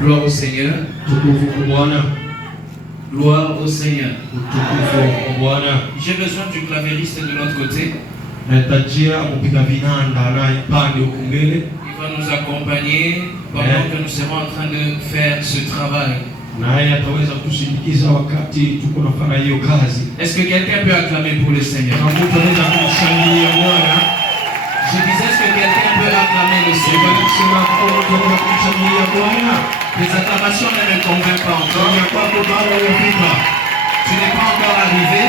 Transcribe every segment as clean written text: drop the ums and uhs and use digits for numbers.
Gloire au Seigneur. Gloire au Seigneur. J'ai besoin du clavieriste de l'autre côté. Il va nous accompagner pendant que nous serons en train de faire ce travail. Est-ce que quelqu'un peut acclamer pour le Seigneur? Je disais, est-ce que quelqu'un peut acclamer le Seigneur? Les acclamations ne me convainquent pas encore. Tu n'es pas encore arrivé.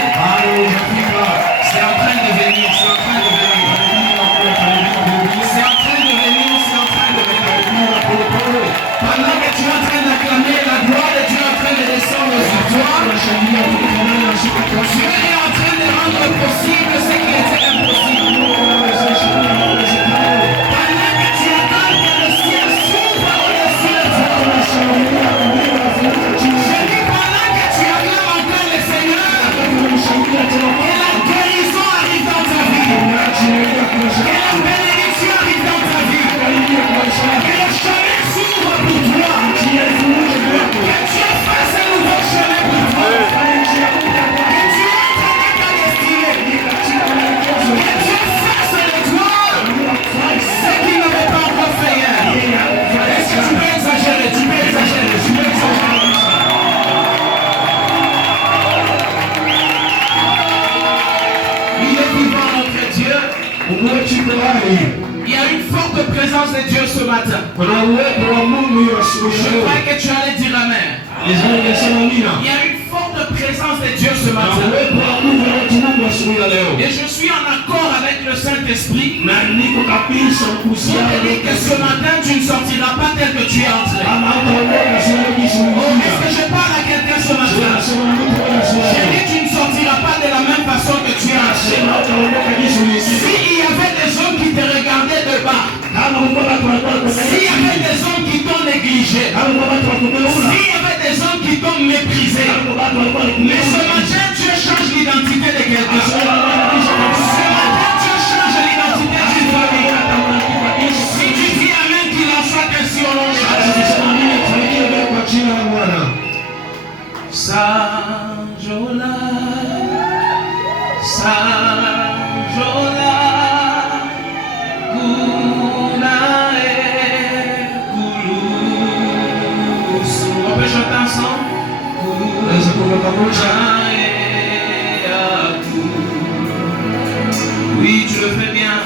C'est en train de venir, c'est en train de venir. C'est en train de venir, c'est en train de venir. Pendant que tu es en train d'acclamer la gloire de Dieu est en train de descendre sur toi, Dieu est en train de rendre possible ce qui était impossible. Pendant que tu attends que le ciel s'ouvre au-dessus de toi, je dis pendant que tu acclames encore le Seigneur, que la guérison arrive dans ta vie, que la bénédiction arrive dans ta vie, que le chemin s'ouvre pour toi, que Dieu fasse un nouveau chemin pour toi, que Dieu entre dans ta destinée, que Dieu fasse de toi ce qu'il n'avait pas encore fait hier. Est-ce que tu peux exagérer? Tu peux exagérer, tu peux exagérer. Il est vivant notre Dieu. Il y a une forte présence de Dieu ce matin. Je crois que tu allais dire amen. Il y a une forte présence de Dieu ce matin. Et je suis en accord avec le Saint-Esprit. Pour te dire que ce matin tu ne sortiras pas tel que tu es entré. Oh, est-ce que je parle à quelqu'un ce matin? J'ai dit tu ne sortiras pas de la même façon que tu es entré. S'il y avait des hommes qui te regardaient de bas, s'il y avait des hommes qui t'ont négligé, s'il y avait des hommes qui t'ont méprisé, mais ce matin Dieu change l'identité de quelqu'un. Ce matin Dieu change l'identité d'une famille. Si tu dis amen, qu'il en soit ainsi au long de Sanjola, Sanjola, Kunae, Kulusu. On peut chanter ensemble? Kunae, Aku. Oui, tu le fais bien.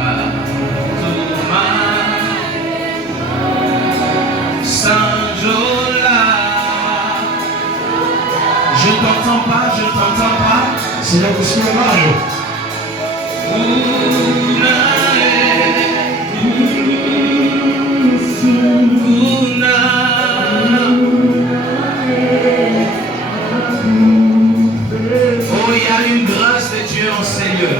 Atuma, Sanjola. Je t'entends pas, je t'entends pas. C'est là que c'est mal. Oh, il y a une grâce de Dieu en Seigneur.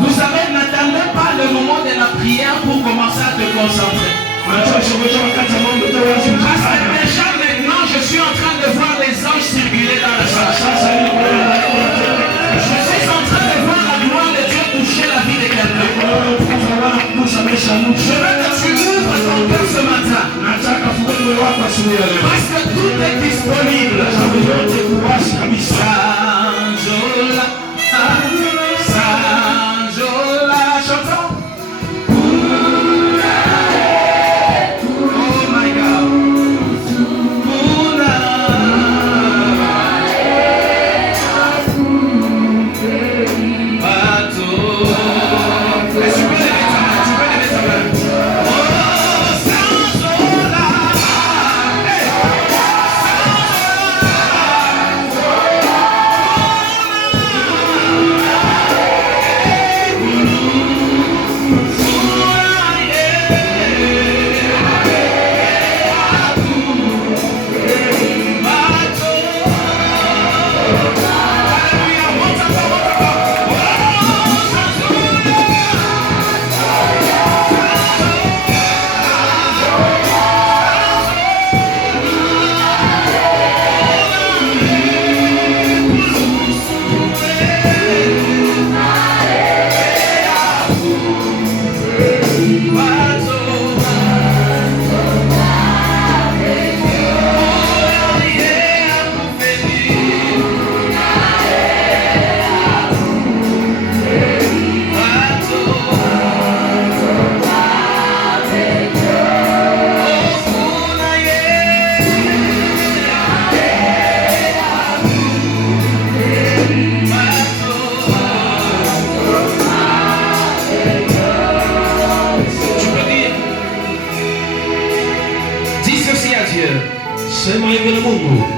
Vous savez, n'attendez pas le moment de la prière pour commencer à te concentrer. Parce que déjà maintenant, je suis en train de voir les anges circuler dans la salle. Je suis en train de voir la gloire de Dieu toucher la vie de quelqu'un. Je veux que tu ouvres ton cœur ce matin. Parce que tout est disponible. Sanjola, Sanjola, chantons.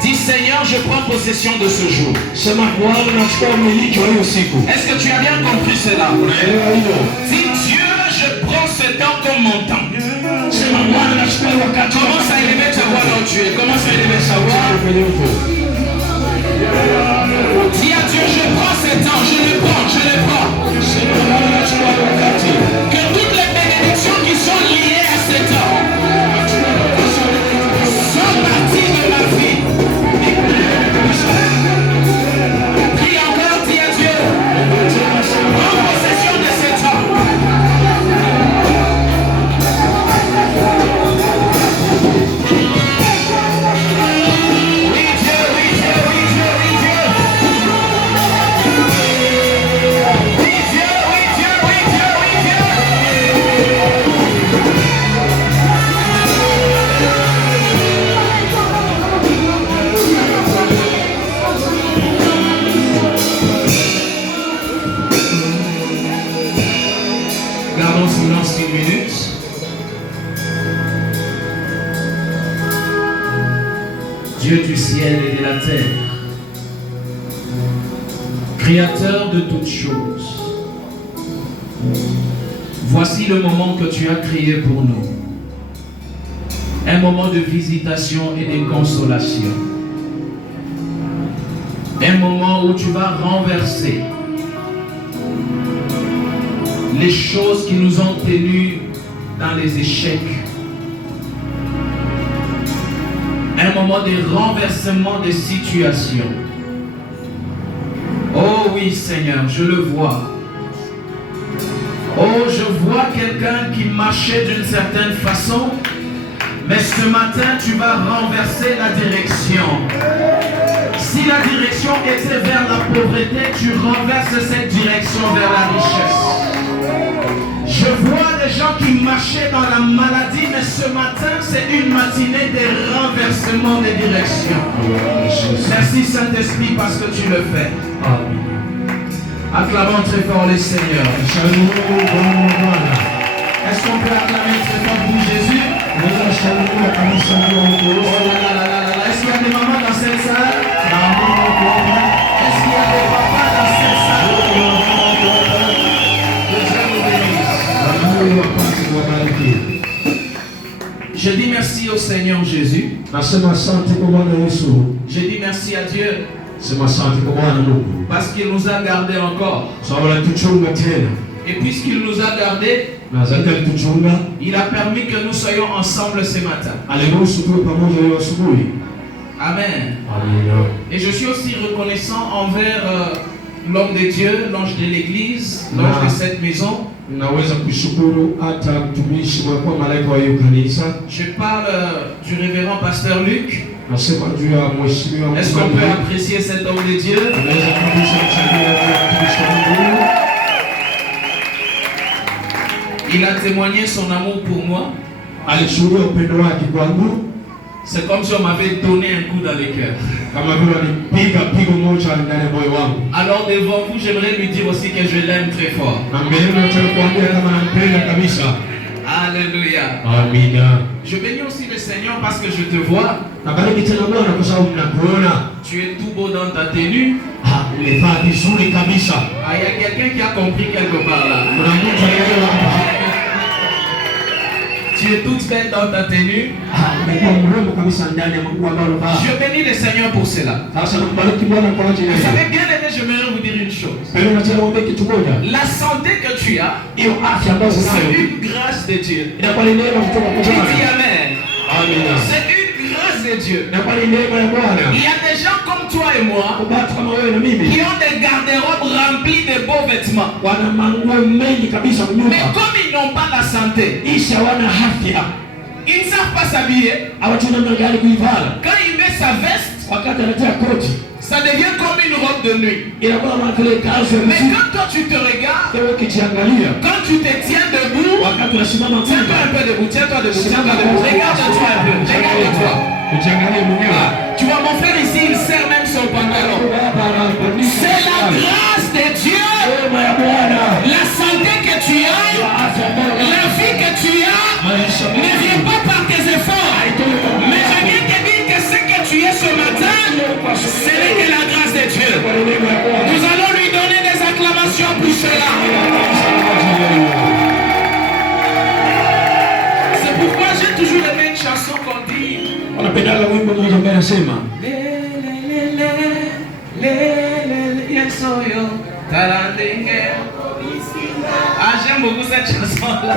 Dis Seigneur, je prends possession de ce jour. Est-ce que tu as bien compris cela? Dis Dieu, je prends ce temps comme mon temps. Commence à élever ta voix là où tu es. Commence à élever ta voix. Dis à Dieu, je prends ce temps, je le prends, je le prends. Que toutes les bénédictions qui sont liées à ce temps sont parties de ma vie. Prie encore, dis à Dieu, prends possession de ce temps. Gardons silence une minute. Dieu du ciel et de la terre, Créateur de toutes choses, voici le moment que tu as créé pour nous. Un moment de visitation et de consolation. Un moment où tu vas renverser les choses qui nous ont tenus dans les échecs. Un moment de renversement des situations. Oh oui Seigneur, je le vois. Oh, je vois quelqu'un qui marchait d'une certaine façon, mais ce matin tu vas renverser la direction. Si la direction était vers la pauvreté, tu renverses cette direction vers la richesse. Je vois des gens qui marchaient dans la maladie, mais ce matin, c'est une matinée de renversement de direction. Merci Saint-Esprit parce que tu le fais. Acclamons très fort le Seigneur. Est-ce qu'on peut acclamer très fort pour Jésus? Oh là là là là là. Est-ce qu'il y a des mamans dans cette salle? Est-ce qu'il y a des papas dans cette salle? Je dis merci au Seigneur Jésus. Je dis merci à Dieu parce qu'il nous a gardés encore. Et puisqu'il nous a gardés, il a permis que nous soyons ensemble ce matin. Amen. Et je suis aussi reconnaissant envers l'homme de Dieu, l'ange de l'église, l'ange de cette maison. Je parle du révérend pasteur Luc. Est-ce qu'on peut apprécier cet homme de Dieu? Il a témoigné son amour pour moi. C'est comme si on m'avait donné un coup dans les cœurs. Alors devant vous, j'aimerais lui dire aussi que je l'aime très fort. Alléluia. Je bénis aussi le Seigneur parce que je te vois. Tu es tout beau dans ta tenue. Il y a quelqu'un qui a compris quelque part là. Tu es toute belle dans ta tenue. Je bénis le Seigneur pour cela. Vous savez, bien aimé, j'aimerais vous dire une chose. La santé que tu as, c'est une grâce de Dieu. Qui dit Amen. C'est une grâce de Dieu. Il y a des gens comme toi et moi qui ont des garde-robes remplis de beaux vêtements. Mais comme ils n'ont pas la santé, ils ne savent pas s'habiller. Quand il met sa veste, ça devient comme une robe de nuit. Mais quand toi tu te regardes, quand tu te tiens debout, tiens-toi un peu debout, tiens-toi debout, tiens-toi debout. Regarde-toi un peu, regarde-toi. Tu vois, mon frère ici, il serre même son pantalon. C'est la grâce de Dieu. La santé que tu as, la vie que tu as, ne vient pas par tes efforts. Mais je viens te dire que ce ce matin, ce n'est que la grâce de Dieu. Nous allons lui donner des acclamations pour cela. C'est pourquoi j'ai toujours aimé une chanson qu'on dit. Ah, j'aime beaucoup cette chanson-là.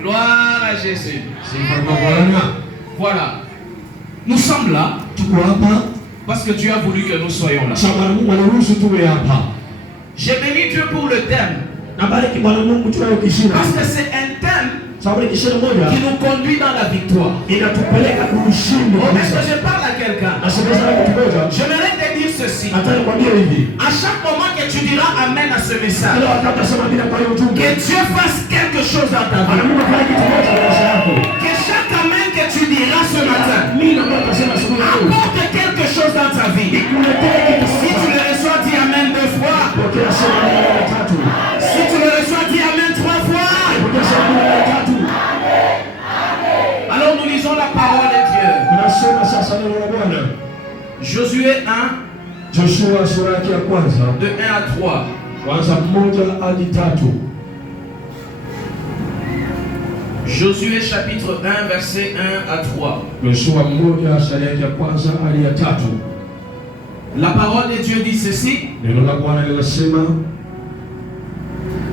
Gloire à Jésus. Voilà. Nous sommes là parce que Dieu a voulu que nous soyons là. J'ai béni Dieu pour le thème. Parce que c'est un thème qui nous conduit dans la victoire. Est-ce que je parle à quelqu'un? J'aimerais te dire ceci. À chaque moment que tu diras Amen à ce message, que Dieu fasse quelque chose dans ta vie. Que chaque Amen que tu diras ce matin apporte quelque chose dans ta vie. Si tu le reçois, dis Amen 2 fois. Si tu le reçois, dis Amen 3 fois. Alors nous lisons la parole de Dieu. Josué 1, de 1 à 3. Josué chapitre 1, verset 1 à 3. La parole de Dieu dit ceci.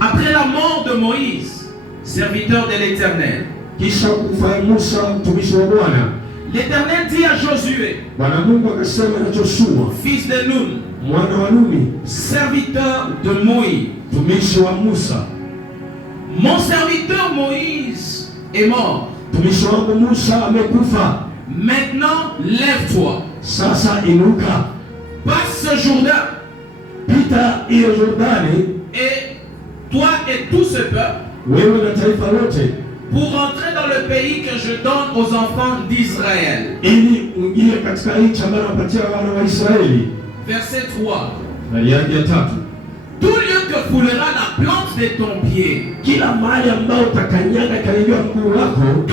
Après la mort de Moïse, serviteur de l'Éternel, l'Éternel dit à Josué, fils de Nun, serviteur de Moïse, mon serviteur Moïse est mort. Maintenant, lève-toi. Passe ce Jourdain. Et toi et tout ce peuple, pour entrer dans le pays que je donne aux enfants d'Israël. Verset 3. Tout lieu que foulera la plante de ton pied, tout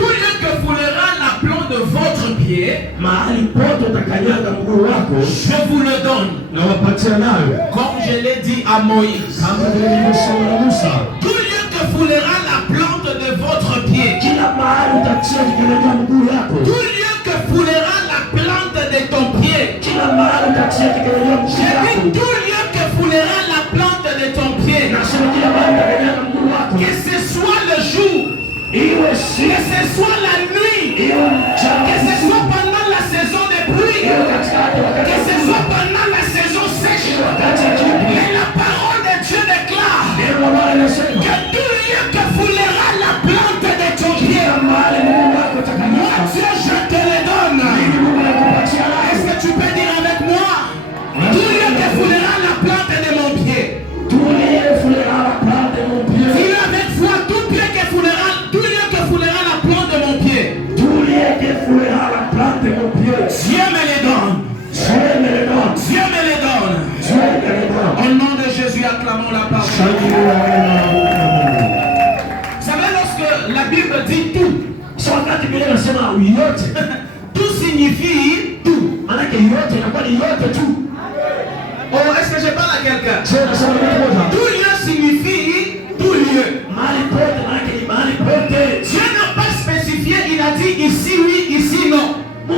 lieu que foulera la plante de votre pied, je vous le donne. Comme je l'ai dit à Moïse. Tout lieu que foulera la plante de votre pied, tout lieu que foulera la plante de ton pied, j'ai dit tout lieu que foulera la plante de ton pied, que ce soit le jour, que ce soit la nuit, que ce soit pendant la saison de pluie, que ce soit pendant la saison sèche, mais la parole de Dieu déclare que tout lieu que foulera la plante de ton pied, moi Dieu je te le donne. Est-ce que tu peux dire avec moi? Tout lieu que foulera la plante de mon pied. Dis-le avec foi, tout lieu que foulera la plante de mon pied. Dieu me les donne. Dieu me les donne. Au nom de Jésus, acclamons la parole. Vous savez, lorsque la Bible dit tout, tout signifie tout. Oh, est-ce que je parle à quelqu'un? Tout lieu signifie tout lieu. Dieu n'a pas spécifié, il a dit ici oui, ici non. Mais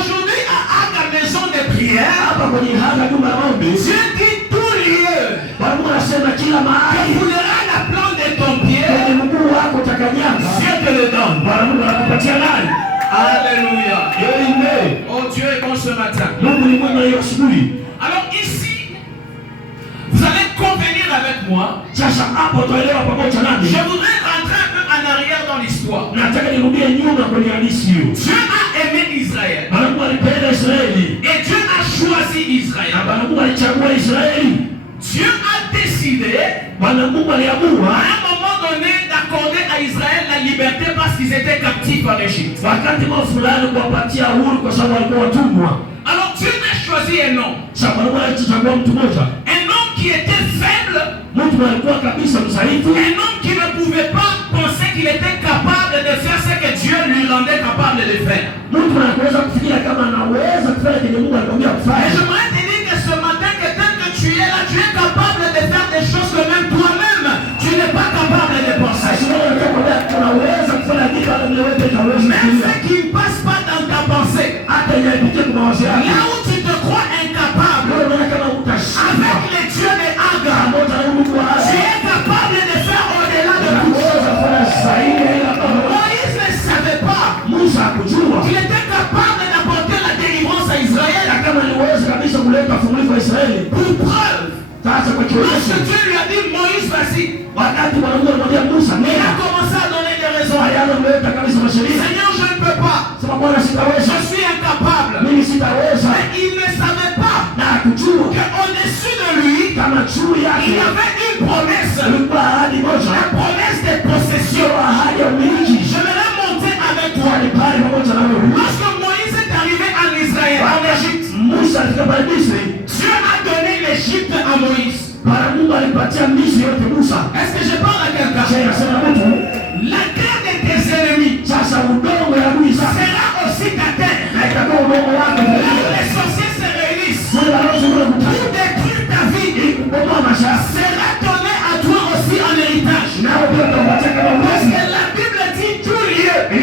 aujourd'hui, à la maison de prière, Dieu dit tout lieu. Tu foulera la plante de ton pied, Dieu te le donne. Alléluia. Oh, Dieu est bon ce matin. Alors ici, vous allez convenir avec moi. Je voudrais rentrer un peu en arrière dans l'histoire. Dieu a aimé Israël. Et Dieu a choisi Israël. Dieu a décidé à un moment donné d'accorder à Israël la liberté parce qu'ils étaient captifs en Égypte. Alors Dieu a choisi un homme. Un homme qui était faible. Un homme qui ne pouvait pas pensé qu'il était capable de faire ce que Dieu lui rendait capable de faire. Et j'aimerais te dire que ce matin, que tant que tu es là, tu es capable de faire des choses que même toi-même, tu n'es pas capable de penser. Même ce qui ne passe pas dans ta pensée, là où tu te crois incapable, avec les dieux de Hagar, tu es capable de faire au-delà de tout. Moïse ne savait pas qu'il était capable d'apporter la délivrance à Israël. Pour preuve, lorsque Dieu lui a dit Moïse, vas-y, il a commencé à donner des raisons. Seigneur, je ne peux pas, je suis incapable. Mais il ne savait pas qu'au-dessus de lui, il y avait une promesse, la promesse de possession. Je vais monter avec toi. Lorsque Moïse est arrivé en Israël, en Égypte, Dieu a donné l'Égypte à Moïse. Est-ce que je parle à quelqu'un? La terre de tes ennemis sera aussi ta terre. Là où les sorciers se réunissent pour détruire ta vie, sera donné à toi aussi en héritage. Parce que la Bible dit tout lieu que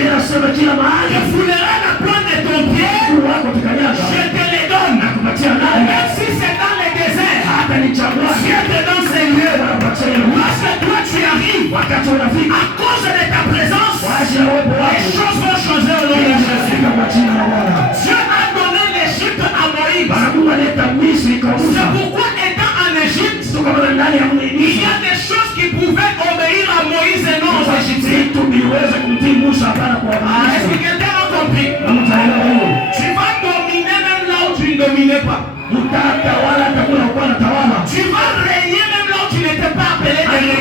foulera la pointe de ton pied, je te les donne. Même si c'est dans le désert, Dieu te donne ces lieux. Lorsque toi tu arrives, à cause de ta présence, les choses vont changer au nom de Jésus. Dieu a donné l'Égypte à Moïse. C'est pourquoi étant en Égypte, il y a des choses qui pouvaient obéir à Moïse et non aux Égyptiens. Est-ce que quelqu'un a compris? Tu vas dominer même là où tu ne dominais pas. Tu vas régner même là où tu n'étais pas appelé de régner.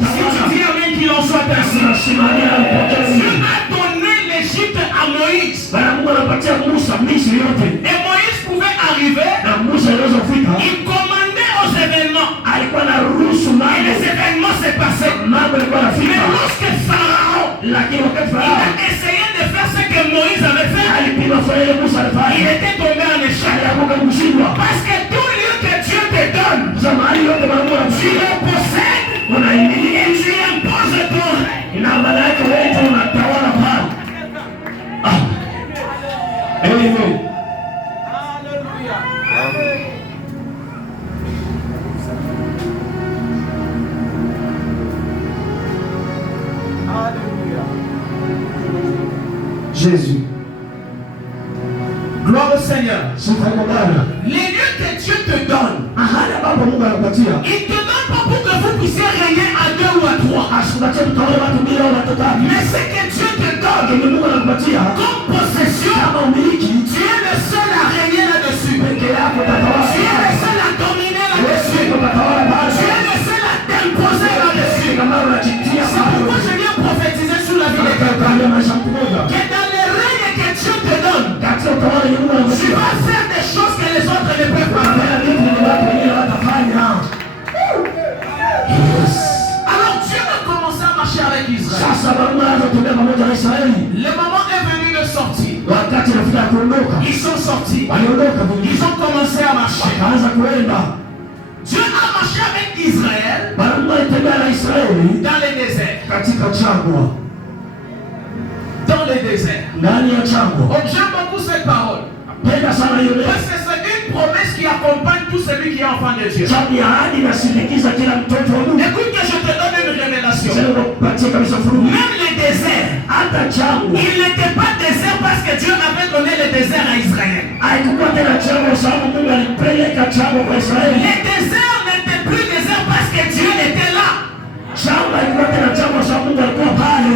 Si tu dis amen, qu'il en soit ainsi. Dieu a donné l'Égypte à Moïse. Et Moïse pouvait arriver, il commandait aux événements. Et les événements s'est passé. Mais lorsque Pharaon il a essayé de faire ce que Moïse avait fait, il était tombé en échec. Parce que tout lieu que Dieu te donne, tu le possèdes et tu imposes ton règne. Amen. Jésus. Gloire au Seigneur. Les lieux que Dieu te donne, il ne te donne pas pour que vous puissiez régner à 2 ou à 3. Mais ce que Dieu te donne comme possession, tu es le seul à régner là-dessus. Tu es le seul à dominer là-dessus. Tu es le seul à t'imposer là-dessus. C'est pourquoi je viens prophétiser sur la vie de quelqu'un. Que dans les règnes que Dieu te donne, tu vas faire des choses que les autres ne peuvent pas faire. Alors Dieu a commencé à marcher avec Israël. Le moment est venu de sortir. Ils sont sortis. Ils ont commencé à marcher. Dieu a marché avec Israël dans les déserts. Dans les déserts. Oh, j'aime beaucoup cette parole. Parce que c'est une promesse qui accompagne tout celui qui est enfant de Dieu. Écoute que je te donne une révélation. Même les déserts, il n'était pas désert parce que Dieu avait donné le désert à Israël. Les déserts n'étaient plus déserts parce que Dieu était là.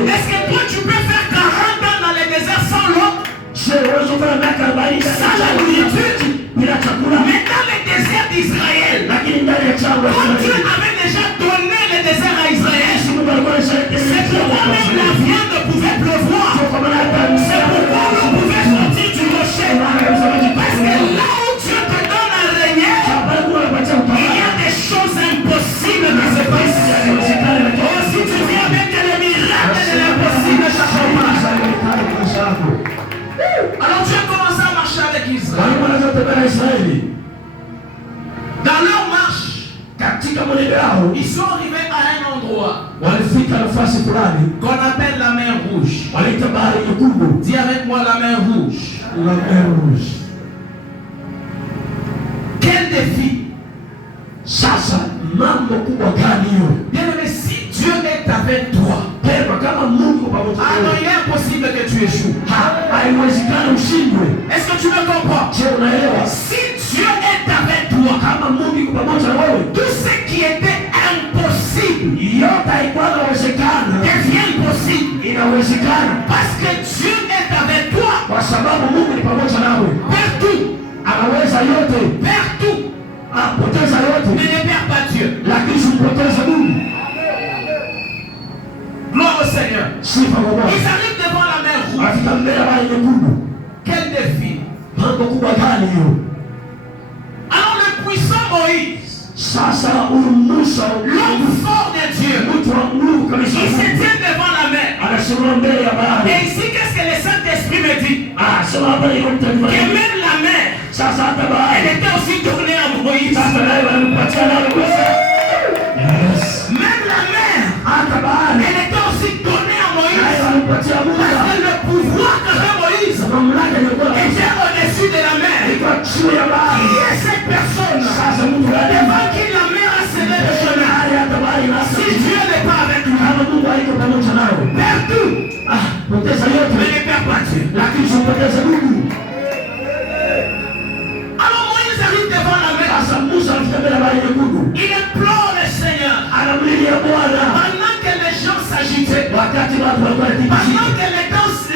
Est-ce que toi tu peux faire 40 ans dans les déserts sans l'eau? Sans la nourriture? Mais dans les déserts d'Israël, comme Dieu avait déjà donné le désert à Israël, c'est pourquoi même la viande pouvait pleuvoir. C'est pourquoi l'eau pouvait sortir du rocher. Parce que là où Dieu te donne à régner, il y a des choses impossibles qui se passent. Oh, si tu Ils sont arrivés à un endroit qu'on appelle la mer Rouge. Dis avec moi la mer Rouge. La mer Rouge. Quel défi! Sasa mambo kubwa gani hiyo? Bien-aimé, si Dieu est avec toi, Kama Mungu pamoja alors nawe, il est impossible que tu échoues. haiwezekani ushindwe. Est-ce que tu me comprends? Je, unaelewa? Si Dieu est avec toi, Kama Mungu yuko pamoja na wewe, tout ce qui était impossible yote haikuwa inawezekana, devient possible. inawezekana Parce que Dieu est avec toi. kwa sababu Mungu ni pamoja nawe. Partout. Anaweza yote, Partout. apoteza yote, Mais ne perds pas Dieu. lakini usimpoteze Mungu. Gloire au Seigneur. Sifa kwa Bwana. Ils arrivent devant la mer Rouge. Afika mbele ya bahari nyekundu. Quel défi! Mambo kubwa gani hiyo? Alors le puissant Moïse, Sasa huyu Musa, l'homme fort de Dieu, mtu wa Mungu kabisa, il se tient devant la mer. anasimama mbele ya bahari. Et ici, qu'est-ce que le Saint-Esprit me dit? Sema hapa hiyo Que mtanifahamu. même la mer, Sasa hata elle bahari était aussi tournée à Moïse. sasa nayo wanampatia nayo Musa. Yes. Même la mer, Hata bahari elle était aussi donnée à nayo Moïse. wanampatia Parce Musa. que le pouvoir qu'avait Moïse Mamlaka ilikuwa était au-dessus de la mer. ilikuwa juu ya bahari. Qui est cette personne Sasa Mungu gani? devant qui la mer a scellé le chemin? Bahari hata bahari na Si Dieu n'est pas avec lui, kama Mungu haiko pamoja nawe, partout, poteza mais yote, ne perds pas Dieu. lakini usimpoteze Mungu. Alors Moïse arrive devant la mer. Sasa Musa anafika mbele ya bahari nyekundu, Il implore le Seigneur. anamlilia Bwana Pendant que les gens s'agitaient, wakati watu walikuwa pendant wanatikisika, que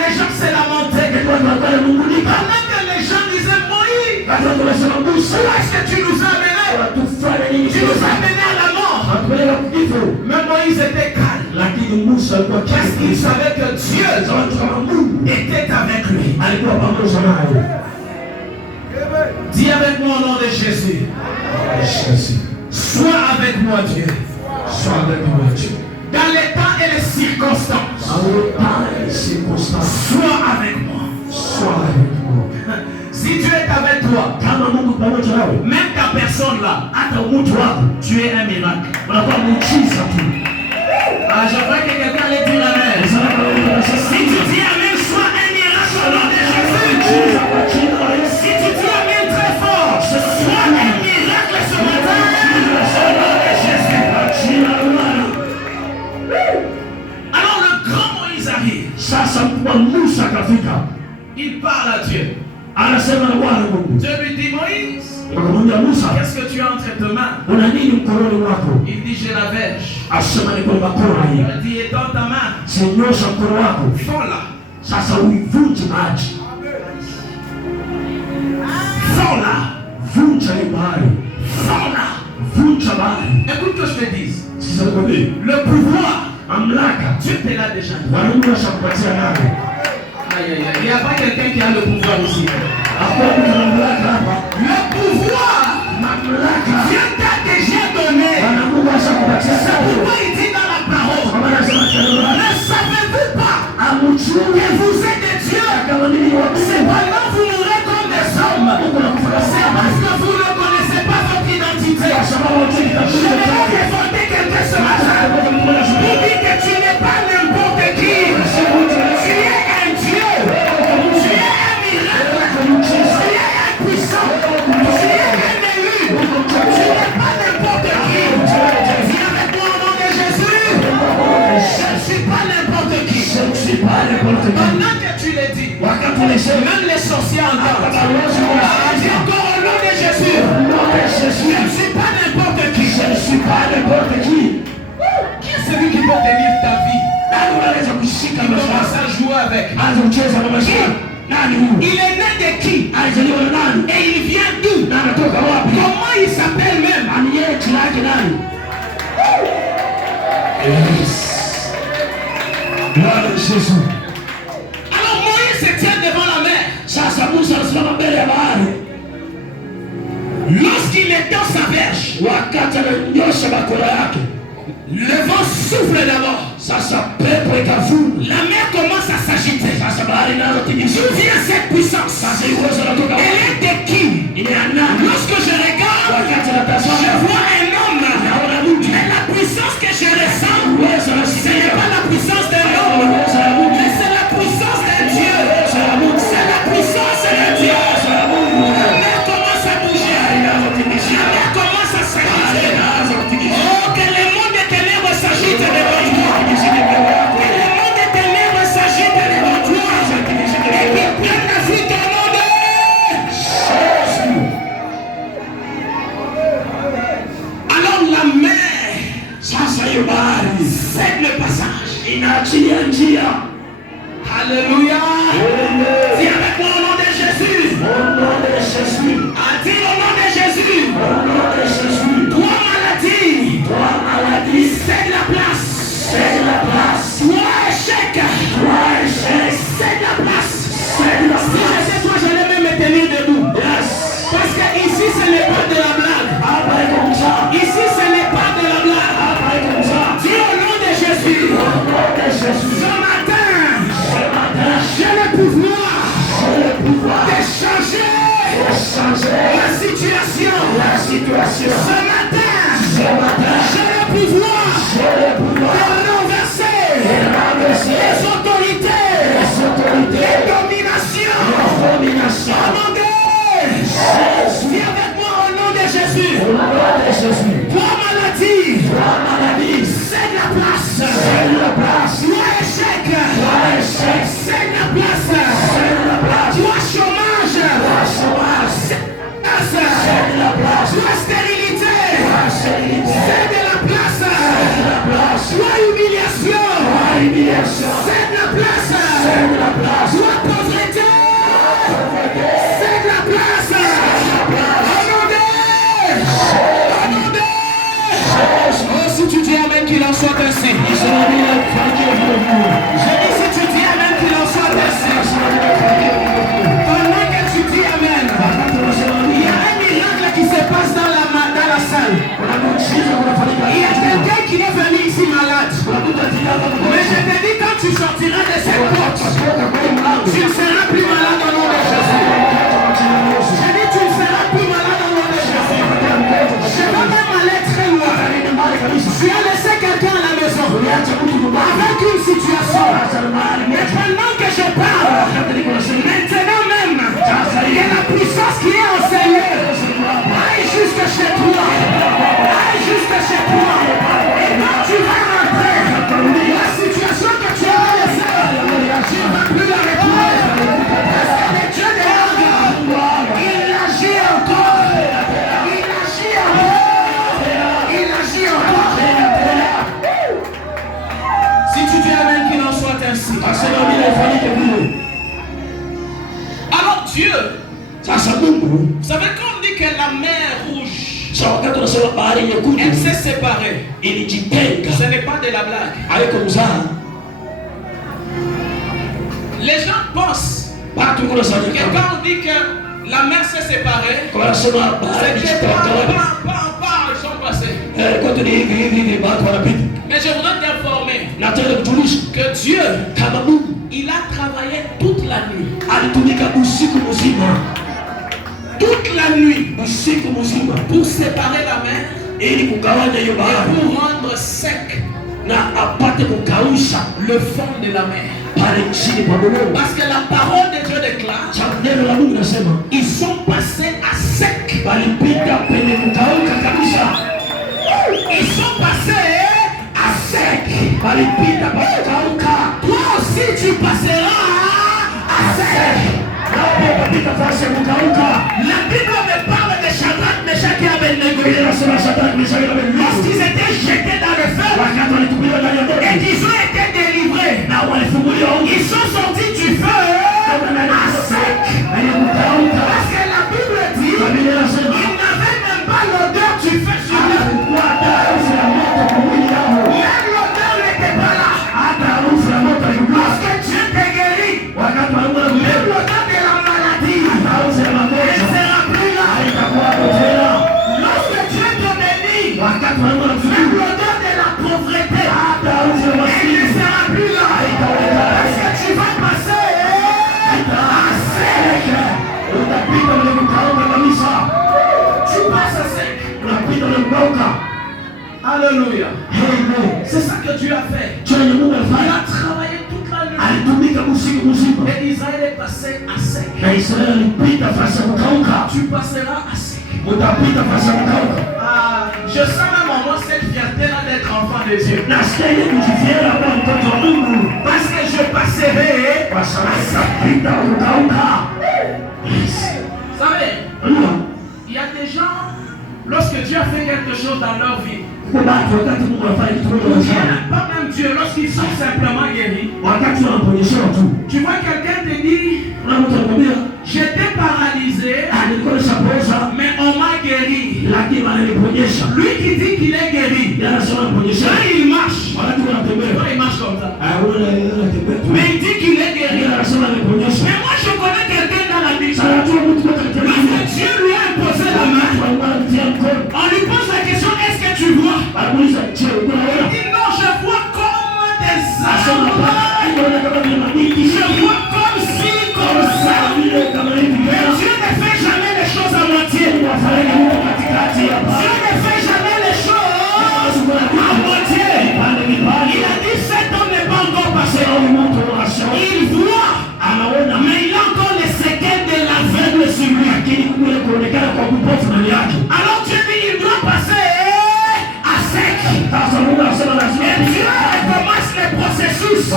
les gens se lamentaient, watu walikuwa wananung'unika, pendant que les gens disaient Moïse, watu wanasema Musa, où est-ce que tu nous as menés? tufanye nini Tu nous sasa? as menés à la mort. Hatupeleka kifo. Mais Moïse était calme Lakini Musa alikuwa parce qu'il kiasi, savait que Dieu watu kama Mungu était avec lui. alikuwa pamoja naye. Dis avec moi au nom de Jésus. Sois avec moi Dieu. Sois avec moi Dieu. Dans les temps et les circonstances. Dans le temps et les circonstances, Sois avec moi. sois avec moi. Si Dieu est avec toi, Kama Mungu pamoja nawe, même ta personne là, hata mtu wako tu es un miracle. unakuwa muujiza tu. Ah, j'aimerais que quelqu'un allait dire Amen. Si tu dis Amen, sois un miracle au nom de Jésus. Si tu dis Amen très fort, sois un miracle ce matin. Alors le grand Moïse arrive. Sasa mkubwa Musa akafika, Il parle à Dieu. anasema na Bwana Mungu. Dieu lui dit Moïse, Akamwambia Musa, qu'est-ce que tu as entre tes mains? una nini mkononi mwako? Il dit j'ai la verge. Asema ni kwenye bakora hii. Il dit étends ta main. Sinyosha mkono wako. Fends-la. Sasa uivunje maji. Fends-la. Vunja hii bahari. Fends-la. Vunja bahari. Écoute que je te dise. Sasa nikwambie, Le pouvoir, mamlaka Dieu te l'a déjà donné. Mungu ashakupatia nayo. Aïe, aïe, aïe. Il n'y a pas quelqu'un qui a le pouvoir ici. Hakuna mtu ana mamlaka hapa. Le pouvoir, Mamlaka Dieu t'a déjà donné. Bwana Mungu ashakupatia C'est nayo. pourquoi il dit dans la parole, Kwa maana anasema tena, ne savez-vous pas amjue que vous êtes des dieux? kama nini wa C'est Mungu. pendant vous mourrez comme des hommes. C'est parce que vous ne connaissez pas votre identité. Kwa sababu wote Je kitabuni vais chake. défendre quelqu'un ce matin. Pour dire que tu n'es pas n'importe qui. Tu es un Dieu. Tu es un miracle. Tu es un puissant. Tu es un élu. Tu n'es pas n'importe qui. Viens avec moi au nom de Jésus. Je ne suis pas n'importe qui. Pendant que tu le dis, même les sorciers entendent. Ah, dis encore au nom de Jésus. Je ne suis pas n'importe qui. Qui est celui qui peut tenir ta vie? Qui commence à jouer avec? Il est né de qui? Et il vient d'où? Comment il s'appelle même? Alors Moïse se tient devant la mer. Sasa Musa anasimama mbele ya bahari, Lorsqu'il est dans sa verge, wakati ananyosha bakora yake, le vent souffle d'abord. sasa pepo ikavuma, La mer commence à s'agiter. sasa bahari inaanza kutikisika. D'où vient cette puissance? Sasa hii uwezo unatoka Elle wapi? est de qui? Ni ya nani? Lorsque je regarde, Wakati je natazama vois un homme naona mtu mer commence à s'agiter. Oh, que le monde des ténèbres s'agite devant toi. Que le monde des ténèbres s'agite devant toi. Et qu'il prenne la fuite au nom de Jésus. Alors la mer, cède le passage. Alléluia. Dis avec moi au nom de Jésus. Dis au nom de Jésus. Toi maladie. Cède la place. Toi échec. Cède la place. Si j'étais toi, j'allais même me tenir debout. Parce que ici ce n'est pas de la blague. Ici ce n'est pas de la blague. Dis au nom de Jésus. Ce matin, j'ai le pouvoir de changer la situation. Ce matin, j'ai le pouvoir de renverser les autorités, les dominations. Au nom de Jésus, viens avec moi au nom de Jésus. Toi maladie, cède la place. Toi échec, cède la place. Toi chômage, cède la place. Toi stérilité, cède la place. Toi humiliation, cède la place. Toi pauvreté, cède la place. Au nom de oh, si tu dis amen, qu'il en soit ainsi. Je dis si tu dis amen, qu'il en soit ainsi. Pendant que tu dis amen, il y a un miracle qui se passe dans la salle. Il y a quelqu'un qui est venu ici malade. Mais je te dis, quand tu sortiras de cette porte, tu ne seras plus malade au nom de Jésus. Je dis, tu ne seras plus malade au nom de Jésus. Je vais même aller très loin. Tu as laissé quelqu'un à la maison avec une situation. Mais pendant que je parle, maintenant même, il y a la puissance qui est en Seigneur. Aille jusque chez toi. Et quand tu vas rentrer, la situation que tu as laissée, tu ne vas plus la retrouver. Parce que le Dieu des langues, il agit encore. Si tu dis amen, qu'il en soit ainsi. Alors Dieu, vous savez quand on dit que la mer rouge, elle s'est séparée, ce n'est pas de la blague. Les gens pensent que quand on dit que la mer s'est séparée, c'est que pas ils sont passés. Mais je voudrais t'informer que Dieu, il a travaillé toute la nuit. Toute la nuit pour séparer la mer et pour rendre sec le fond de la mer. Parce que la parole de Dieu déclare, ils sont passés à sec. Ils sont passés à sec. Toi aussi tu passeras à sec. La Bible me parle de Shadrach, Meshach et Abednego. Lorsqu'ils étaient jetés dans le feu et qu'ils ont été délivrés, ils sont sortis du feu à sec. Parce que la Bible dit qu'ils n'avaient même pas l'odeur du feu sur eux. Même l'odeur n'était pas là. Lorsque Dieu t'a guéri, même l'odeur de la maladie ne sera plus là. Lorsque Dieu te bénit, même l'odeur de la pauvreté ne sera plus là. Parce que tu vas passer à sec. Tu passes à sec. Alléluia. C'est ça que Dieu a fait. Il a travaillé toute la nuit. Et Israël est passé à sec. Tu passeras à sec. Mutapita fasi mkauka. Je sens même en moi cette fierté-là d'être enfant de Dieu. Nasikia ile kujifiera kwa mtoto wa Mungu. Parce que je passerai. Kwa sababu sapita ukauka. Vous savez, il y a des gens, lorsque Dieu a fait quelque chose dans leur vie, pas même Dieu, lorsqu'ils sont simplement guéris, tu vois quelqu'un te dit, j'étais paralysé, mais on m'a guéri. Lui qui dit qu'il est guéri, quand il marche, il marche comme ça. Mais il dit qu'il est guéri. Mais moi je connais quelqu'un dans la vie, parce que Dieu lui a imposé la main. On lui pose la question, est-ce que tu vois? Il dit non, je vois comme des arbres. Je vois comme si, comme ça. Mais Dieu ne fait jamais les choses à moitié. Dieu ne fait jamais les choses à moitié. Il a dit cet homme n'est pas encore passé. Il voit, mais il a encore les séquelles de l'aveugle sur lui. Alors Dieu dit il doit passer à sec. Et Dieu commence le processus. Et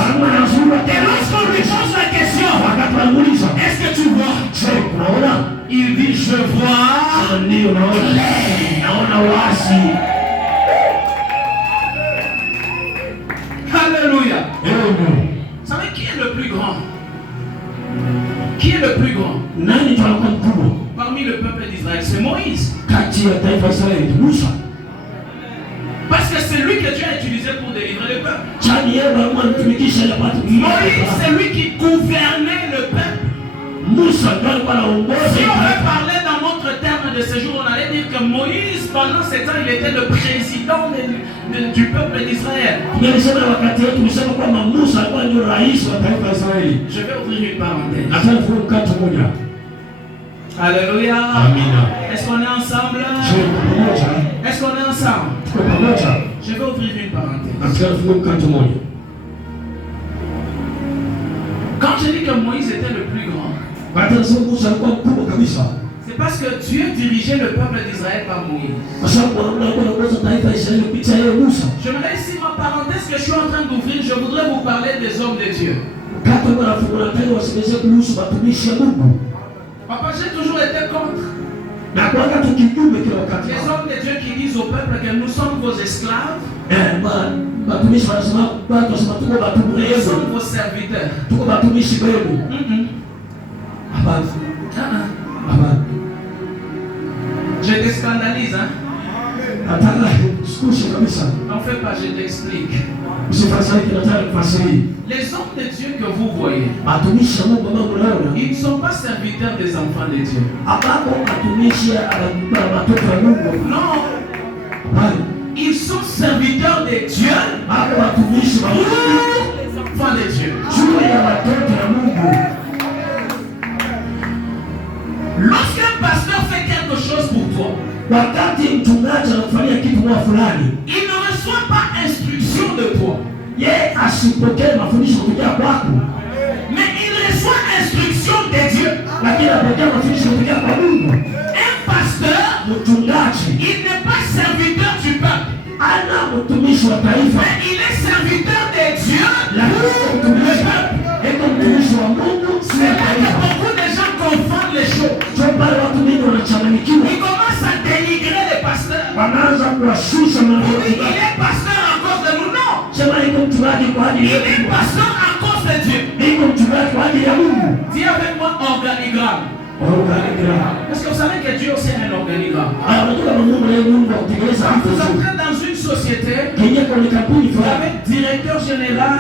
lorsqu'on lui pose la question, est-ce que tu vois? Il dit je vois. Alléluia. Vous savez qui est le plus grand? Qui est le plus grand? Parmi le peuple d'Israël, c'est Moïse. Parce que c'est lui que Dieu a utilisé pour délivrer le peuple. Moïse, c'est lui qui gouvernait le peuple. Si on veut parler dans notre terme de séjour, on allait dire que Moïse, pendant ce temps, il était le président du peuple d'Israël. Je vais ouvrir une parenthèse. Alléluia. Est-ce qu'on est ensemble? Est-ce qu'on est ensemble? Je vais ouvrir une parenthèse. Quand je dis que Moïse était le plus grand, c'est parce que Dieu dirigeait le peuple d'Israël par Moïse. J'aimerais ici ma parenthèse que je suis en train d'ouvrir, je voudrais vous parler des hommes de Dieu. Papa, j'ai toujours été contre les hommes de Dieu qui disent au peuple que nous sommes vos esclaves. Nous sommes vos serviteurs. Je te scandalise, hein? N'en fais pas, je t'explique. Les hommes de Dieu que vous voyez, ils ne sont pas serviteurs des enfants de Dieu. Non. Ils sont serviteurs de Dieu pour les enfants de Dieu. Lorsqu'un pasteur fait quelque chose pour toi, il ne reçoit pas instruction de toi, mais il reçoit instruction de Dieu. Un pasteur, il n'est pas serviteur du peuple, mais il est serviteur de Dieu pour le peuple. C'est là que beaucoup de gens confondent les choses. Ils commencent à dénigrer les pasteurs. Il est pasteur à cause de nous, non. Il est pasteur à cause de Dieu. Dis avec moi organigramme. Est-ce que vous savez que Dieu aussi a un organigramme? Vous entrez dans une société, vous avez directeur général,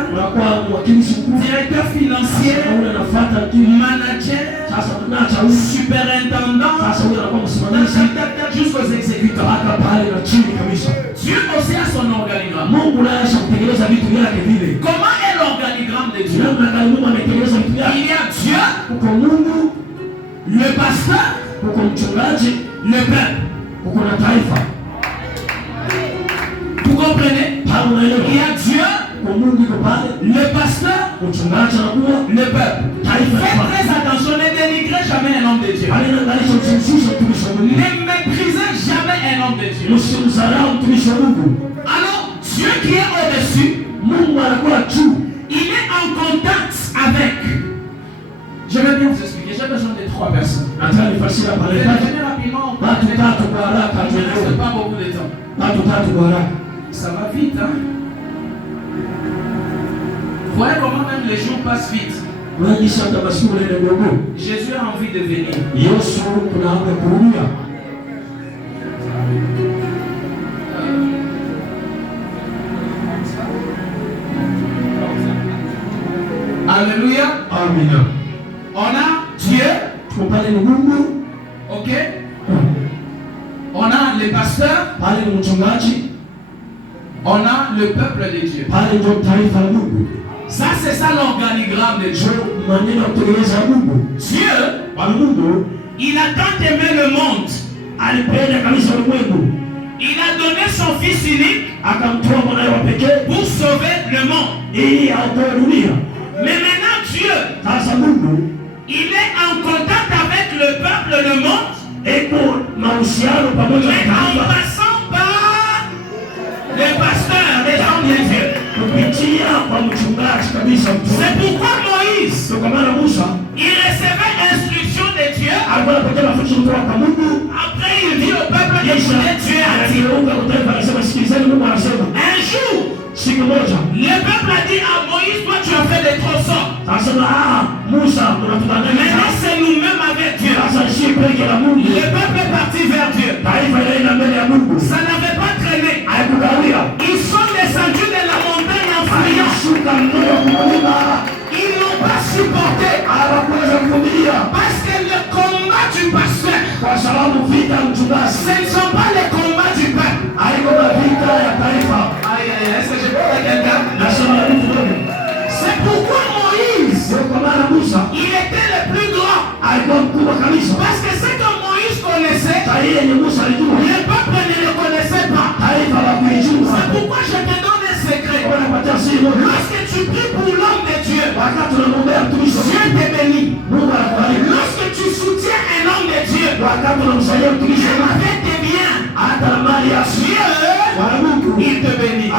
directeur financier, manager, superintendant, jusqu'aux exécutants. Dieu aussi a son organigramme. Comment est l'organigramme de Dieu? Il y a Dieu, le pasteur, le peuple. Vous comprenez? Il y a Dieu, Mungu iko pale, le pasteur, mchungaji anakuwa, le peuple. Faites très attention, ne dénigrez jamais un homme de Dieu. Ne méprisez jamais un homme de Dieu. Alors, Dieu qui est au-dessus, il est en contact avec. Je vais bien vous expliquer, j'ai besoin de 3 personnes. Je vais venir rapidement, il ne reste pas beaucoup de temps. Ça va vite, hein? Vous voyez comment même les jours passent vite. Jésus a envie de venir. Alléluia. Amen. On a Dieu. Ok. On a les pasteurs. On a le peuple de Dieu. Ça, c'est ça l'organigramme de Dieu. Dieu, il a tant aimé le monde. Il a donné son Fils unique pour sauver le monde. Mais maintenant, Dieu, il est en contact avec le peuple, le monde, mais en passant par les pasteurs, les hommes de Dieu. C'est pourquoi Moïse, il recevait instruction de Dieu. Après, il dit au peuple d'écouter Dieu a dit. Un jour, le peuple a dit à Moïse, toi tu as fait des trop sorts. Maintenant c'est nous-mêmes avec Dieu. Le peuple est parti vers Dieu. Ça n'avait pas traîné. Ils sont descendus de la montagne en fuyant. Ils n'ont pas supporté. Parce que le combat du pasteur, ce ne sont pas les combats du peuple. Est-ce que je peux dire quelqu'un? C'est pourquoi Moïse, il était le plus grand. Parce que ce que Moïse connaissait, le peuple ne le connaissait pas. C'est pourquoi je te donne un secret. Lorsque tu pries pour l'homme de Dieu, Dieu te bénit. Lorsque tu soutiens un homme de Dieu, Dieu avec tes biens, Dieu, il te bénit.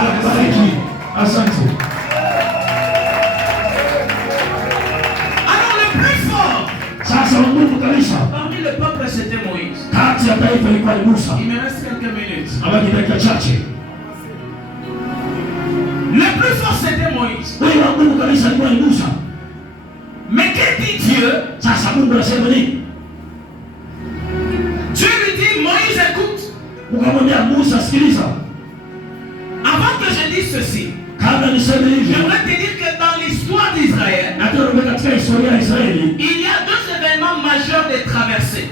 Alors le plus fort parmi le peuple, c'était Moïse. Il me reste quelques minutes. Le plus fort, c'était Moïse. Mais que dit Dieu? Dieu lui dit, Moïse, écoute. Avant que je dise ceci, j'aimerais te dire que dans l'histoire d'Israël, il y a 2 événements majeurs de traversée.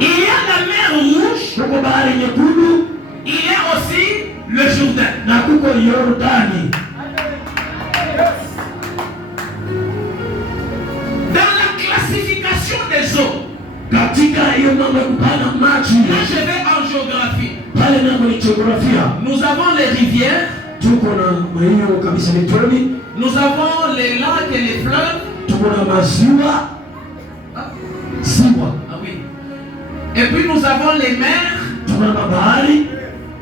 Il y a la mer Rouge, il y a aussi le Jourdain. Dans la classification des eaux, là je vais en géographie. Nous avons les rivières, nous avons les lacs et les fleuves. Ah oui. Et puis nous avons les mers.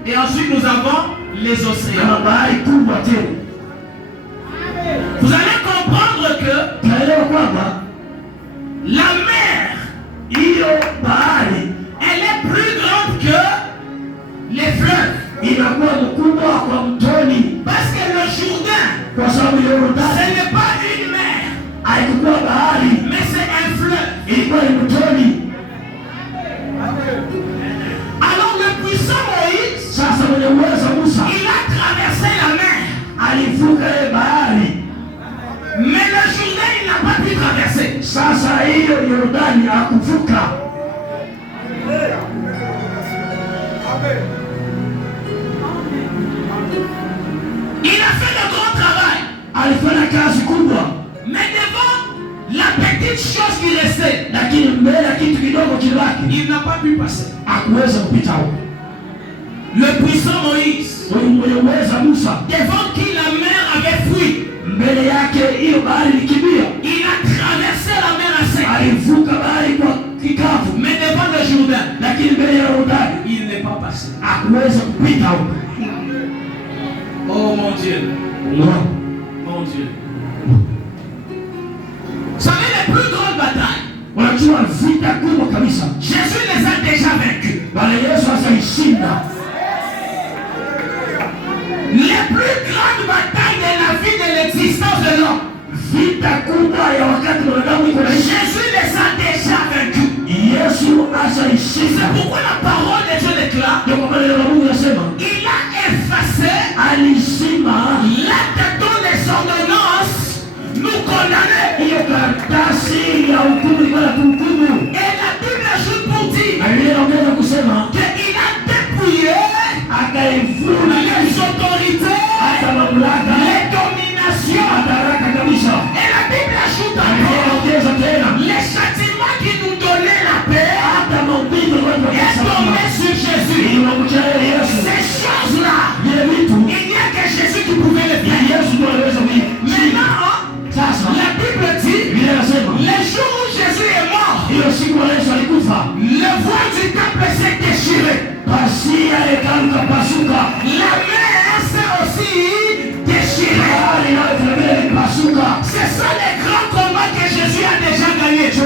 Et ensuite nous avons les océans. Vous allez comprendre que la mer, elle est plus grande que les fleuves. Parce que le Jourdain, ce n'est pas une mer, mais c'est un fleuve. Alors le puissant Moïse, il a traversé la mer. Mais le Jourdain, il n'a pas pu traverser. Il a fait le grand travail. Mais devant la petite chose qui restait, il n'a pas pu passer. Le puissant Moïse, devant qui la mer avait fui, il a traversé la mer à sec. Mais devant le Jourdain, il n'est pas passé. Oh mon Dieu. Mon Dieu. Vous savez les plus grandes batailles, Jésus les a déjà vaincus. Les plus grandes batailles de la vie de l'existence de l'homme, Jésus les a déjà vaincus. C'est pourquoi la parole de Dieu déclare, il a effacé l'acte dont les ordonnances nous condamnaient. Et la Bible ajoute pour dire qu'il a dépouillé les autorités, les dominations. Et la Bible ajoute encore les châtiments qui nous donnaient la paix est tombé sur Jésus. Ces choses-là, il n'y a que Jésus qui pouvait les faire. Maintenant, la Bible dit, les jours où Jésus est mort, le voile du temple s'est déchiré. La mer s'est aussi déchirée. C'est ça les grands combats que Jésus a déjà gagnés. Mais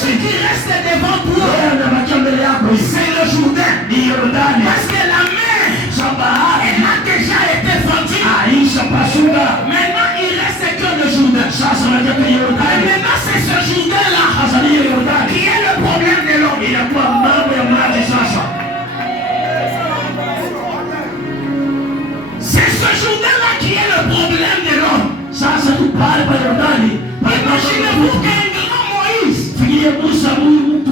ce qui reste devant toi, c'est le Jourdain. Parce que la mer, elle a déjà été fendue. Maintenant, il reste que le Jourdain. Et maintenant, c'est ce Jourdain-là qui est le problème de l'homme. C'est ce Jourdain-là qui est le problème de l'homme. Imaginez-vous qu'un grand Moïse,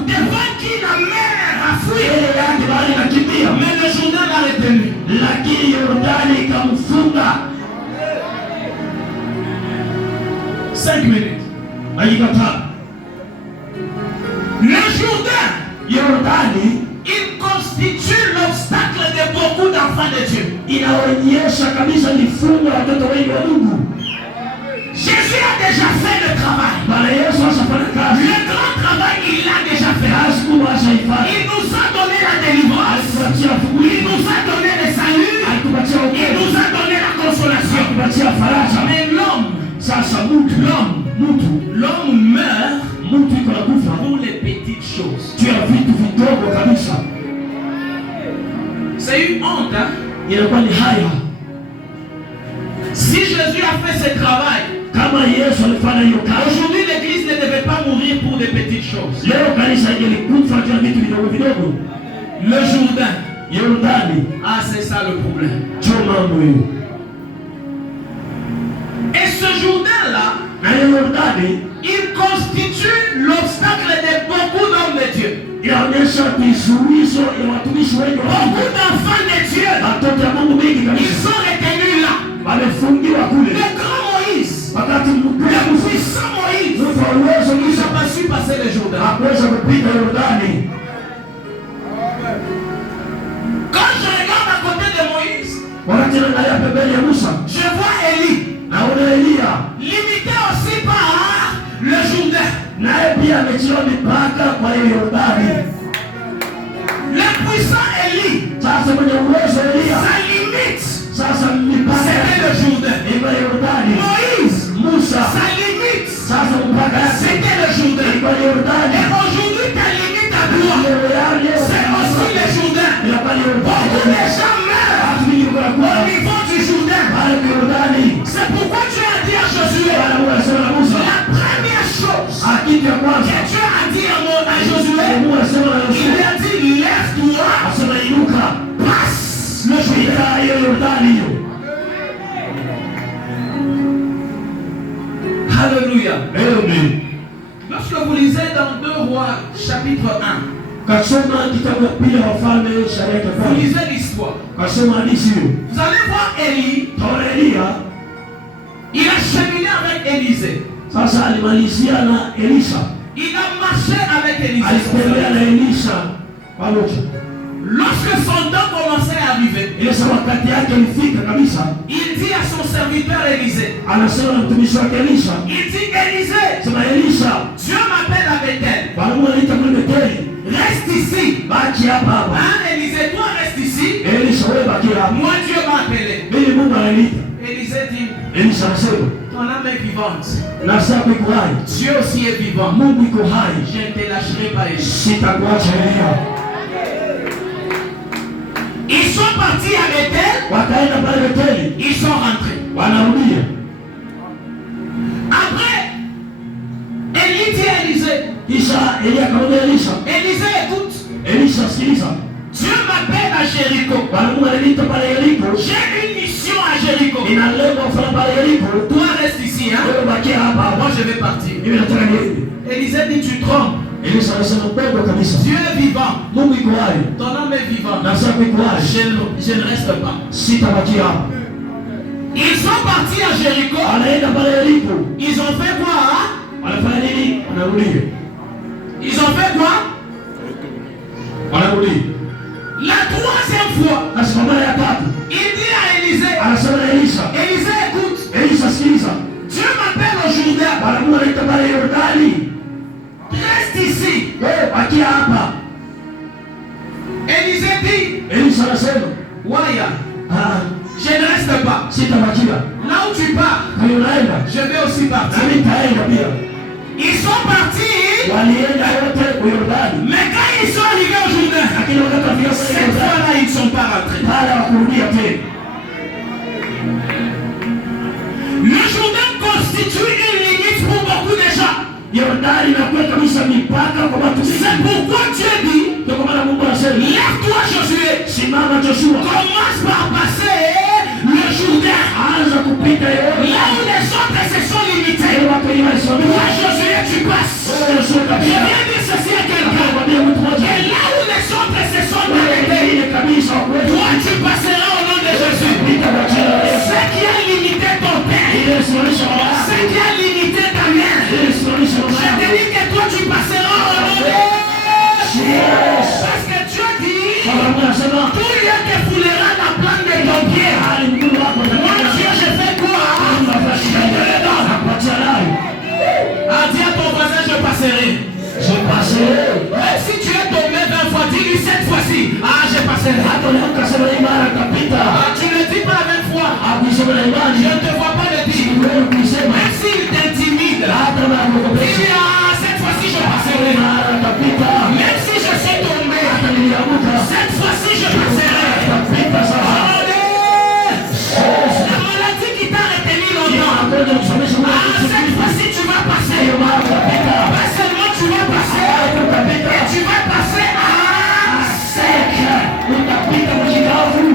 devant qui la mer a fui, mais le Jourdain l'a retenu. 5 minutes. Le Jourdain, il constitue l'obstacle de beaucoup d'enfants de Dieu. Jésus a déjà fait le travail. Le grand travail, il l'a déjà fait. Il nous a donné la délivrance. Il nous a donné le salut. Il nous a donné la consolation. Mais l'homme meurt pour les petites choses. C'est une honte, hein? Si Jésus a fait ce travail, aujourd'hui l'église ne devait pas mourir pour des petites choses. Le Jourdain. Ah, c'est ça le problème. Et ce Jourdain-là, il constitue l'obstacle de beaucoup d'hommes de Dieu. Beaucoup d'enfants de Dieu, ils sont retenus là. Le grand Moïse, le puissant Moïse, il n'a pas su passer le Jourdain. Quand je regarde à côté de Moïse, je vois Élie, limité aussi par le Jourdain. Le puissant Élie, sa limite, c'était le Jourdain. Moïse, sa limite, c'était le Jourdain. Et aujourd'hui, ta limite à toi, c'est aussi le Jourdain. Beaucoup de gens meurent au niveau du Jourdain. C'est pourquoi Dieu a dit à Josué, la première chose que Dieu a dit à Josué, il lui a dit, lève-toi, passe le Jourdain. Alléluia. Lorsque vous lisez dans 2 Rois chapitre 1, vous lisez l'histoire. Vous allez voir Élie. Il a cheminé avec Élisée. Il a marché avec Élisée. Lorsque son temps commençait à arriver, ile saa wakati yake ilifika kabisa, il dit à son serviteur Élisée, anasema na mtumishi wake Elisha, il dit Élisée, sema Elisha, Dieu m'appelle à Bethel. Bwana Mungu anaita kule Betheli. Reste ici. Baki hapa hapa. Hein, Élisée, toi reste ici. Elisha wewe baki hapa. Moi Dieu m'a appelé. Mimi Mungu ananiita. Élisée dit, Elisha anasema, ton âme est vivante. nafsi yako iko hai. Dieu aussi est vivant. Mungu iko hai. Je ne te lâcherai pas. Sitakuacha Elia. Ils sont partis à Bethel. Wakaenda pale Betheli. Ils sont rentrés. Wanarudia. Après, Élie dit à Élisée. Kisha Elia akamwambia Elisha. Élisée, écoute. Elisha sikiliza. Dieu m'appelle à Jéricho. Bwana Mungu ananiita pale Yeriko. J'ai une mission à Jéricho. Nina lengo kufanya pale Yeriko. Toi reste ici, hein. Wewe baki hapa. Moi je vais partir. Mimi nataka niende. Élisée dit, tu trompes. Elisha anasema kweli kabisa. Dieu est vivant. Mungu iko hai. Ton âme est vivante. Nafsi yako iko hai. Je ne reste pas. Sitabaki hapa. Ils sont partis à Jéricho. Anaenda pale Yeriko. Ils ont fait quoi, hein? Wanafanya nini? Wanarudia. Ils ont fait quoi? Wanarudia. La troisième fois, Nasema mara ya tatu. il dit à Élisée, Anasema na Elisha. Élisée, écoute, Elisha sikiliza. Dieu m'appelle au Jourdain. Bwana Mungu anaita pale Yordani. Reste ici. Wewe baki hapa. Élisée dit, Elisha anasema, Waya, je ne reste pas. Sitabaki hapa. Là où tu pars, Kwenye unaenda. je vais aussi partir. Nami nitaenda pia. Ils sont partis. Walienda wote kwa Yordani. Mais quand ils sont arrivés au Jourdain, Lakini wakati wafika pale cette Yordani, fois-là, ils ne sont pas rentrés. pale hawakurudia tena. Le Jourdain constitue une limite pour beaucoup de gens. Yordani inakuwa kabisa mipaka kwa watu wengi. C'est pourquoi Dieu dit, Ndio kwa maana Mungu anasema, lève-toi Josué, simama Joshua. commence par passer le Jourdain. Anza kupita Yordani. Là où les autres se sont limités. Ile watu wengi walisomea. Toi Josué, tu passes. Wewe Joshua Je kabisa. viens dire ceci à quelqu'un. Mwambie mtu mmoja. Et là où les autres se sont arrêtés, Wewe kabisa wewe. toi tu passeras au nom de Jésus. Pita kwa jina la Yesu. Ce qui a limité ton père, Ile simamisha wala. ce qui a limité ta mère, Ile simamisha je wala. te dis que toi tu passeras au nom de Yes. Parce que Dieu dit, Bwana Mungu anasema, tout lieu que foulera la plante de ton pied. hali mguu wako na Moi Dieu, je fais quoi? Je te le donne. nakupatia nayo. Ah, dis à ton voisin, je passerai. Je passerai. Même si tu es tombé 20 fois, dis-lui cette fois-ci. Ah, je passerai. Hata unakasema na imani utapita. Ah, tu ne dis pas 20 fois. Akisema na Je imani, ne te vois pas le dire. wewe ukisema Même s'il t'intimide, hata na kukupisha dis-lui, ah, cette fois-ci je passerai. imani utapita. Même si je suis tombé, Hata nilianguka cette fois-ci je passerai. utapita sasa. La maladie qui t'a retenu longtemps, Ngoja kusomesha ah, Mungu. cette fois-ci tu vas passer. Hiyo mara utapita. Pas seulement tu vas passer, Utapita. et tu vas passer à sec. Utapita mjikavu.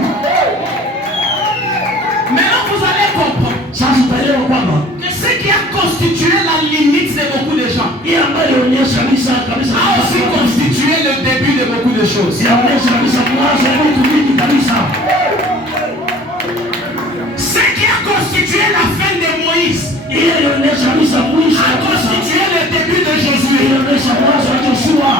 Maintenant vous allez comprendre Sasa utaelewa kwamba que ce qui a constitué la limite de beaucoup de gens hii ambayo inaonyesha kabisa a aussi constitué le début de beaucoup de choses. inaonyesha kabisa mwanzo wa vitu vingi kabisa. Ce qui a constitué la fin de Moïse Ile inaonyesha kabisa mwisho a kabisa. constitué le début de Josué. Inaonyesha mwanzo wa Joshua.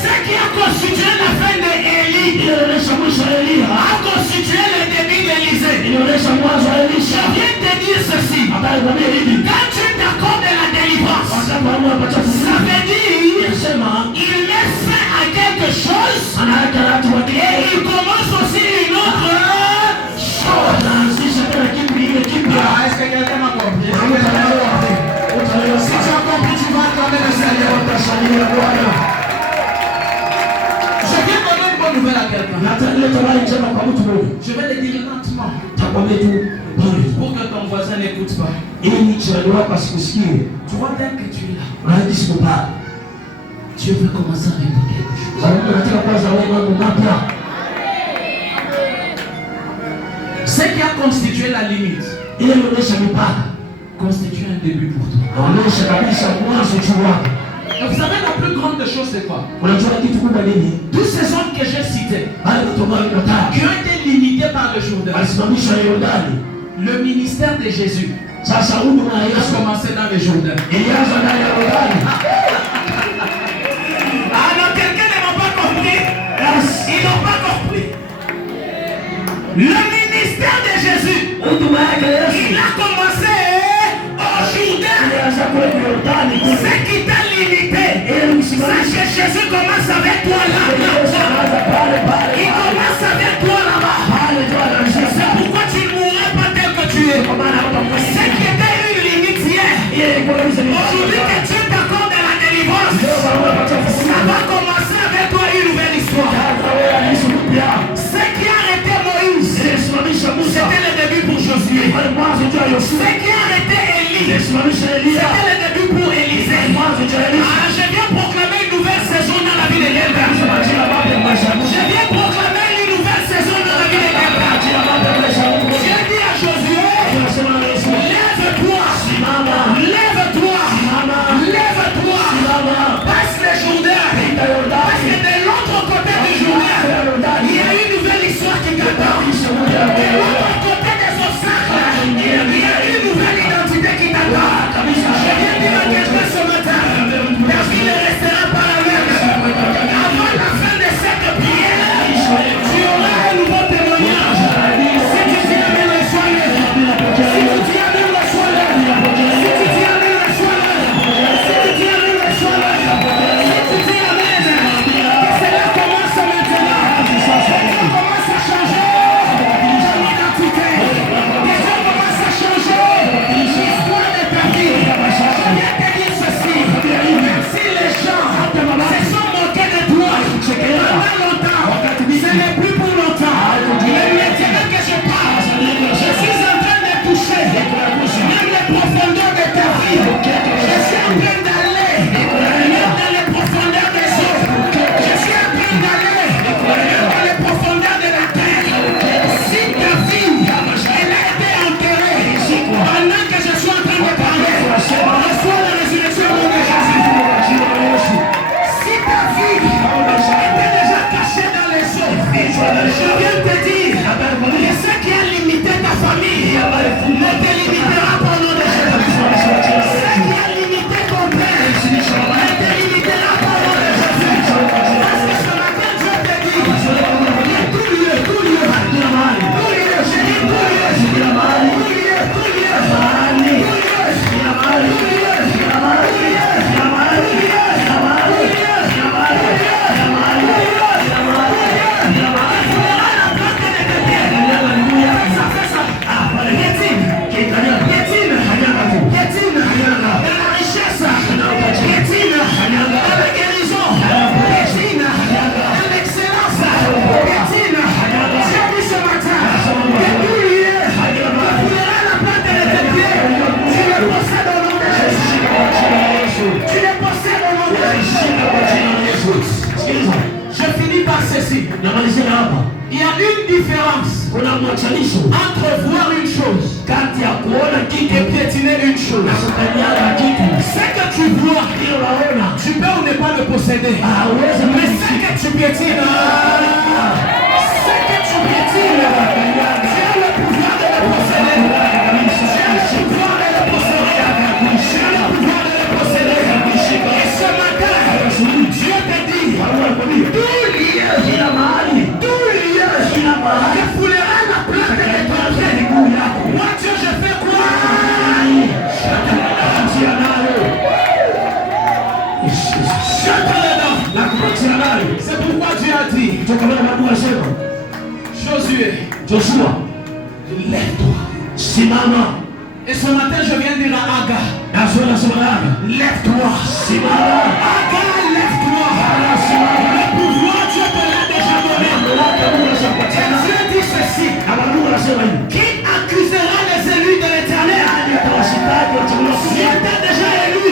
Ce qui a constitué la fin de Élie Ile inaonyesha mwisho wa Elia. a constitué le début d'Élisée. Inaonyesha mwanzo wa Je Elisha. viens te dire ceci. Habari kwa hivi. Quand tu t'accordes la délivrance, Wakati Mungu anapata ça furaha. veut dire Inasema il met fin à quelque chose anaacha watu et wake. il commence aussi une autre chose. Anaanzisha tena kitu kingine kipya. Est-ce que quelqu'un m'a compris? Utaelewa. Utaelewa Si tu sasa. as compris, tu vas acclamer le Seigneur. Utasalia Bwana. Je viens donner une bonne nouvelle à quelqu'un. Nataleta habari njema kwa mtu mmoja. Je vais le dire lentement Takwambia tu pole. pour que ton voisin n'écoute pas. Ili jirani wako asikusikie. Tu vois, dès que tu es là, Unahisi kupaa. Dieu veut commencer à répondre quelque chose. Sababu nataka kwanza wewe mambo mapya. Ce qui a constitué la limite Ile inaonyesha mipaka. constitue un début pour toi. Inaonyesha kabisa mwanzo tu wako. Et vous savez, la plus grande des choses, c'est quoi? Unajua kitu kubwa nini? Tous ces hommes que j'ai cités, Bali watu ambao wanataka. qui ont été limités par le Jourdain, Alisimamishwa na Yordani. le ministère de Jésus Sasa huduma ya a Yesu commencé dans le Jourdain. ilianza ndani ya Yordani. Ah non, quelqu'un ne m'a pas compris. Yes. Ils n'ont pas Le ministère de Jésus, il a commencé au Jourdain. Ce qui t'a limité, sache que Jésus commence avec toi là. Il commence avec toi là-bas. C'est pourquoi tu ne mourras pas tel que tu es. Ce qui était une limite hier, aujourd'hui que Dieu t'accorde la délivrance, ça va commencer avec toi une nouvelle histoire. Ce qui a arrêté Moïse, c'était le début pour Josué. Ce qui a arrêté Élie, c'était le début pour Élisée. Alors je viens proclamer une nouvelle saison dans la vie de quelqu'un. Je viens proclamer une nouvelle saison dans la vie de quelqu'un. Dieu dit à Josué, lève-toi, lève-toi, lève-toi, passe le Jourdain. Parce que de l'autre côté du Jourdain, il y a une nouvelle histoire qui t'attend. De l'autre côté des obstacles, il y a une nouvelle identité qui t'attend. Je viens dire à quelqu'un ce matin, ta vie ne restera pas la même. Avant la fin de cette prière, tu auras un nouveau témoignage. Si tu dis amen, reçois-le. Si tu dis amen, reçois-le. Si tu dis amen, reçois-le. Si tu dis amen, reçois-le. Si tu dis amen, que cela commence maintenant. Que Dieu commence à changer ton identité. Que Dieu commence à changer l'histoire de ta vie. Je viens te dire ceci. Même si les gens se sont moqués de toi pendant longtemps, ce n'est plus pour longtemps. Mais maintenant que je parle, je suis en train de toucher même les profondeurs de ta vie. Je suis en train d'aller même dans les profondeurs des eaux. Je suis en train d'aller même dans les profondeurs de la terre. Si ta vie, elle a été enterrée pendant que je suis en train de parler, reçois la résurrection de Jésus. Si ta vie était déjà cachée dans les eaux, je viens te dire que ce qui a limité ta famille ne te limitera pas au nom de Jésus. Ce qui a limité ton père ne te limitera pas au nom de Jésus. Parce que ce matin, Dieu te dit, il y a tout lieu, tout lieu, je dis tout Je finis par ceci. Il y a une différence entre voir une chose et piétiner une chose. Ce que tu vois, tu peux ou ne pas le posséder. Mais ce que tu piétines, tu as le pouvoir de le posséder. Tu as le pouvoir de le posséder. Tu as le pouvoir de le posséder. Et ce matin, Dieu te dit, tout lieu que foulera la plante de ton pied. Moi Dieu, je fais quoi? C'est pourquoi Dieu a dit, Josué, lève-toi. Et ce matin, je viens dire à Aga, lève-toi. Aga, lève-toi. Le pouvoir, Dieu te l'a déjà donné. Et Dieu dit ceci, qui accusera les élus de l'Éternel? Dieu t'a déjà élu.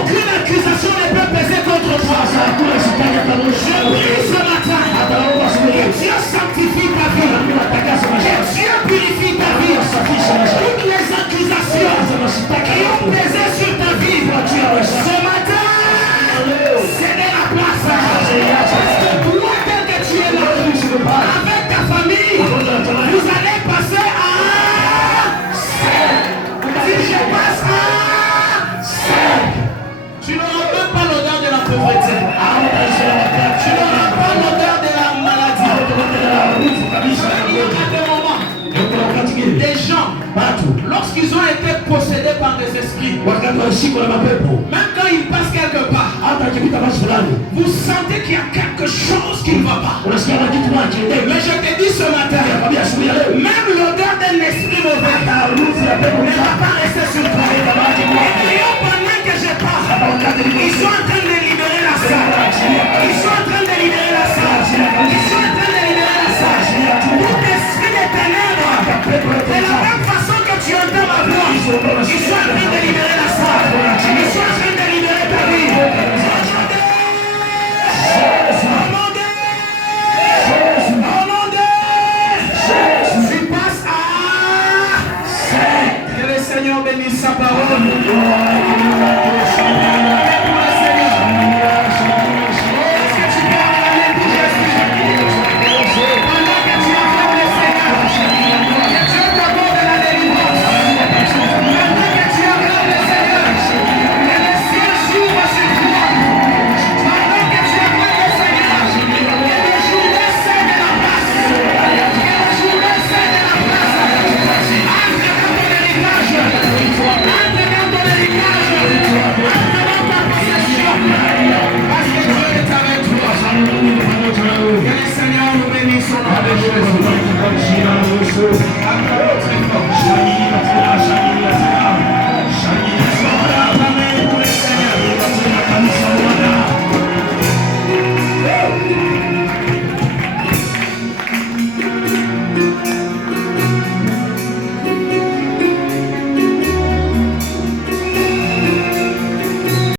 Aucune accusation ne peut peser contre toi. Je prie ce matin que Dieu sanctifie ta vie, que Dieu purifie ta vie. Toutes les accusations qui ont pesé sur ta vie ce matin, Même quand il passe quelque part, vous sentez qu'il y a quelque chose qui ne va pas. Mais je te dis ce matin, même l'odeur d'un esprit mauvais ne va pas rester sur toi. Et pendant que je parle, ils sont en train de libérer la salle. Ils sont en train de libérer la salle. Ils sont en train de libérer la salle. Tout esprit des ténèbres, de la même façon que tu entends ma voix, ils sont en train de libérer la salle. Ils sont en train de libérer ta vie. Tu passes à... Que le Seigneur bénisse sa parole. Que le Seigneur nous bénisse.